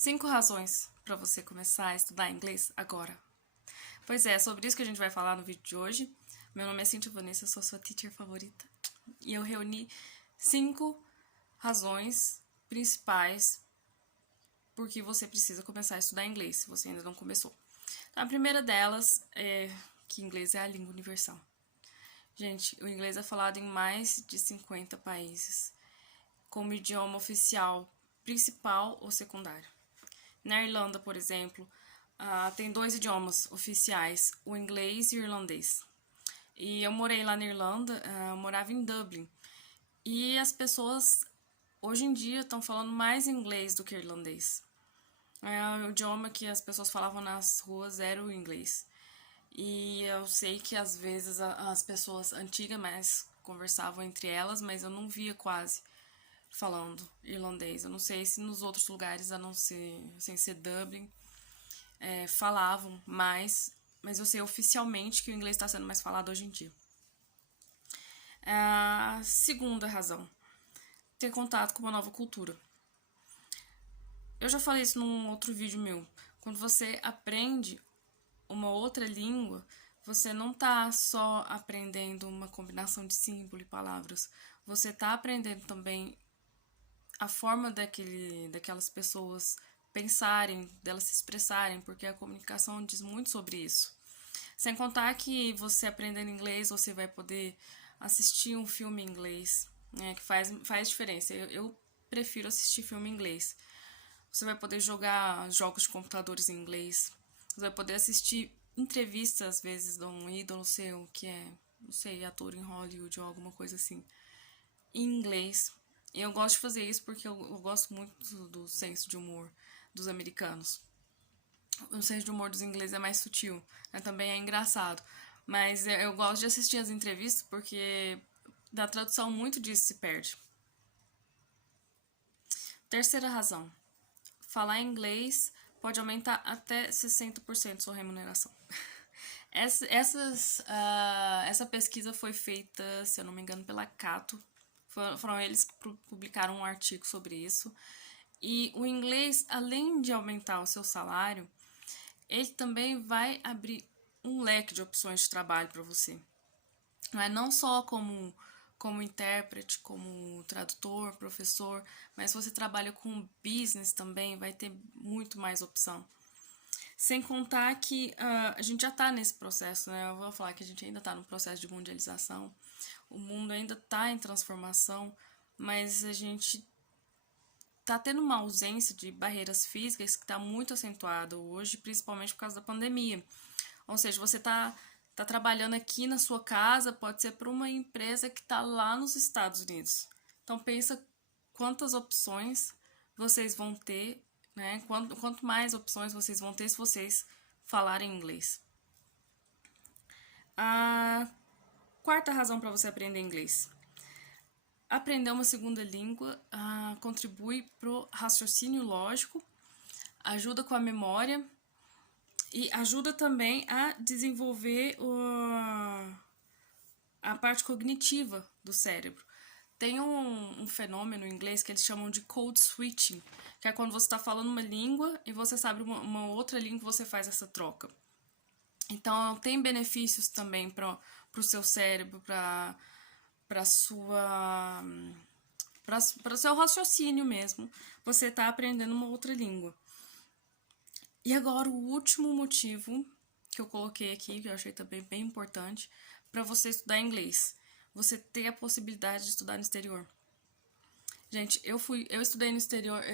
5 razões para você começar a estudar inglês agora. Pois é sobre isso que a gente vai falar no vídeo de hoje. Meu nome é Cíntia Vanessa, eu sou sua teacher favorita. E eu reuni 5 razões principais por que você precisa começar a estudar inglês, se você ainda não começou. A primeira delas é que inglês é a língua universal. Gente, o inglês é falado em mais de 50 países, como idioma oficial, principal ou secundário. Na Irlanda, por exemplo, tem 2 idiomas oficiais, o inglês e o irlandês. E eu morei lá na Irlanda, eu morava em Dublin. E as pessoas, hoje em dia, estão falando mais inglês do que irlandês. O idioma que as pessoas falavam nas ruas era o inglês. E eu sei que às vezes as pessoas antigas mais conversavam entre elas, mas eu não via quase falando irlandês. Eu não sei se nos outros lugares, a não ser sem ser Dublin, falavam mais, mas eu sei oficialmente que o inglês está sendo mais falado hoje em dia. A segunda razão, ter contato com uma nova cultura. Eu já falei isso num outro vídeo meu. Quando você aprende uma outra língua, você não tá só aprendendo uma combinação de símbolos e palavras. Você tá aprendendo também a forma daquelas pessoas pensarem, delas se expressarem, porque a comunicação diz muito sobre isso. Sem contar que você aprendendo inglês, você vai poder assistir um filme em inglês, né, que faz diferença. Eu prefiro assistir filme em inglês. Você vai poder jogar jogos de computadores em inglês. Você vai poder assistir entrevistas, às vezes, de um ídolo seu, que é, não sei, ator em Hollywood ou alguma coisa assim, em inglês. E eu gosto de fazer isso porque eu gosto muito do senso de humor dos americanos. O senso de humor dos ingleses é mais sutil, né? Também é engraçado. Mas eu gosto de assistir as entrevistas porque da tradução muito disso se perde. Terceira razão. Falar inglês pode aumentar até 60% sua remuneração. Essa pesquisa foi feita, se eu não me engano, pela Cato. Foram eles que publicaram um artigo sobre isso. E o inglês, além de aumentar o seu salário, ele também vai abrir um leque de opções de trabalho para você. Não só como intérprete, como tradutor, professor, mas você trabalha com business também, vai ter muito mais opção. Sem contar que a gente já está nesse processo, né? Eu vou falar que a gente ainda está no processo de mundialização, o mundo ainda está em transformação, mas a gente está tendo uma ausência de barreiras físicas que está muito acentuada hoje, principalmente por causa da pandemia. Ou seja, você está trabalhando aqui na sua casa, pode ser para uma empresa que está lá nos Estados Unidos. Então pensa quantas opções vocês vão ter, né? Quanto mais opções vocês vão ter se vocês falarem inglês. A quarta razão para você aprender inglês. Aprender uma segunda língua contribui para o raciocínio lógico, ajuda com a memória e ajuda também a desenvolver a parte cognitiva do cérebro. Tem um fenômeno em inglês que eles chamam de code switching, que é quando você está falando uma língua e você sabe uma outra língua, você faz essa troca. Então, tem benefícios também para o seu cérebro, para o seu raciocínio mesmo, você está aprendendo uma outra língua. E agora o último motivo que eu coloquei aqui, que eu achei também bem importante, para você estudar inglês. Você ter a possibilidade de estudar no exterior. Gente, eu estudei no exterior,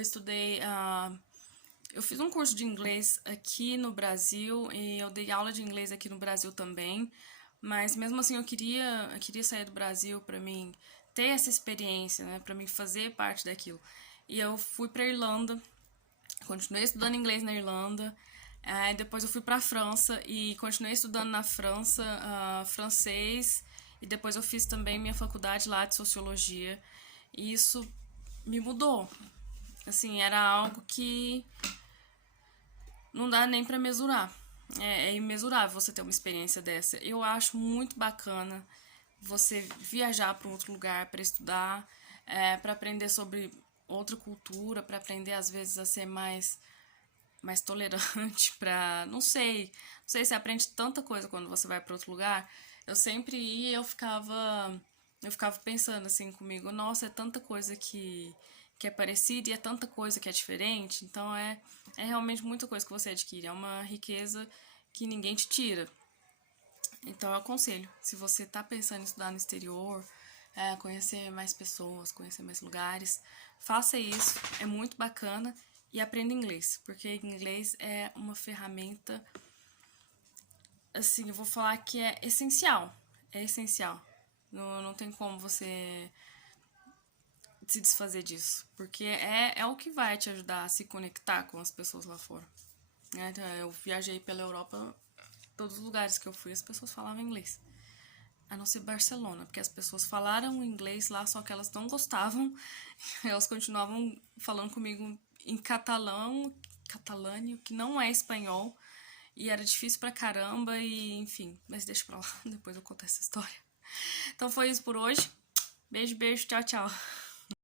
eu fiz um curso de inglês aqui no Brasil e eu dei aula de inglês aqui no Brasil também, mas mesmo assim eu queria sair do Brasil para mim ter essa experiência, né, para mim fazer parte daquilo. E eu fui para Irlanda, continuei estudando inglês na Irlanda, depois eu fui para a França e continuei estudando na França francês, e depois eu fiz também minha faculdade lá de sociologia, e isso me mudou. Assim, era algo que não dá nem para mesurar. É imensurável você ter uma experiência dessa. Eu acho muito bacana você viajar para um outro lugar para estudar, para aprender sobre outra cultura, para aprender às vezes a ser mais mais tolerante pra... Não sei se você aprende tanta coisa quando você vai pra outro lugar. Eu sempre ia e eu ficava pensando assim comigo, nossa, é tanta coisa que é parecida e é tanta coisa que é diferente. Então é realmente muita coisa que você adquire. É uma riqueza que ninguém te tira. Então eu aconselho, se você tá pensando em estudar no exterior, conhecer mais pessoas, conhecer mais lugares, faça isso, é muito bacana e aprenda inglês, porque inglês é uma ferramenta, assim, eu vou falar que é essencial. Não tem como você se desfazer disso, porque é o que vai te ajudar a se conectar com as pessoas lá fora. Então, eu viajei pela Europa, todos os lugares que eu fui as pessoas falavam inglês. A não ser Barcelona, porque as pessoas falaram inglês lá, só que elas não gostavam. Elas continuavam falando comigo em catalâneo, que não é espanhol. E era difícil pra caramba, e enfim. Mas deixa pra lá, depois eu conto essa história. Então foi isso por hoje. Beijo, beijo, tchau, tchau.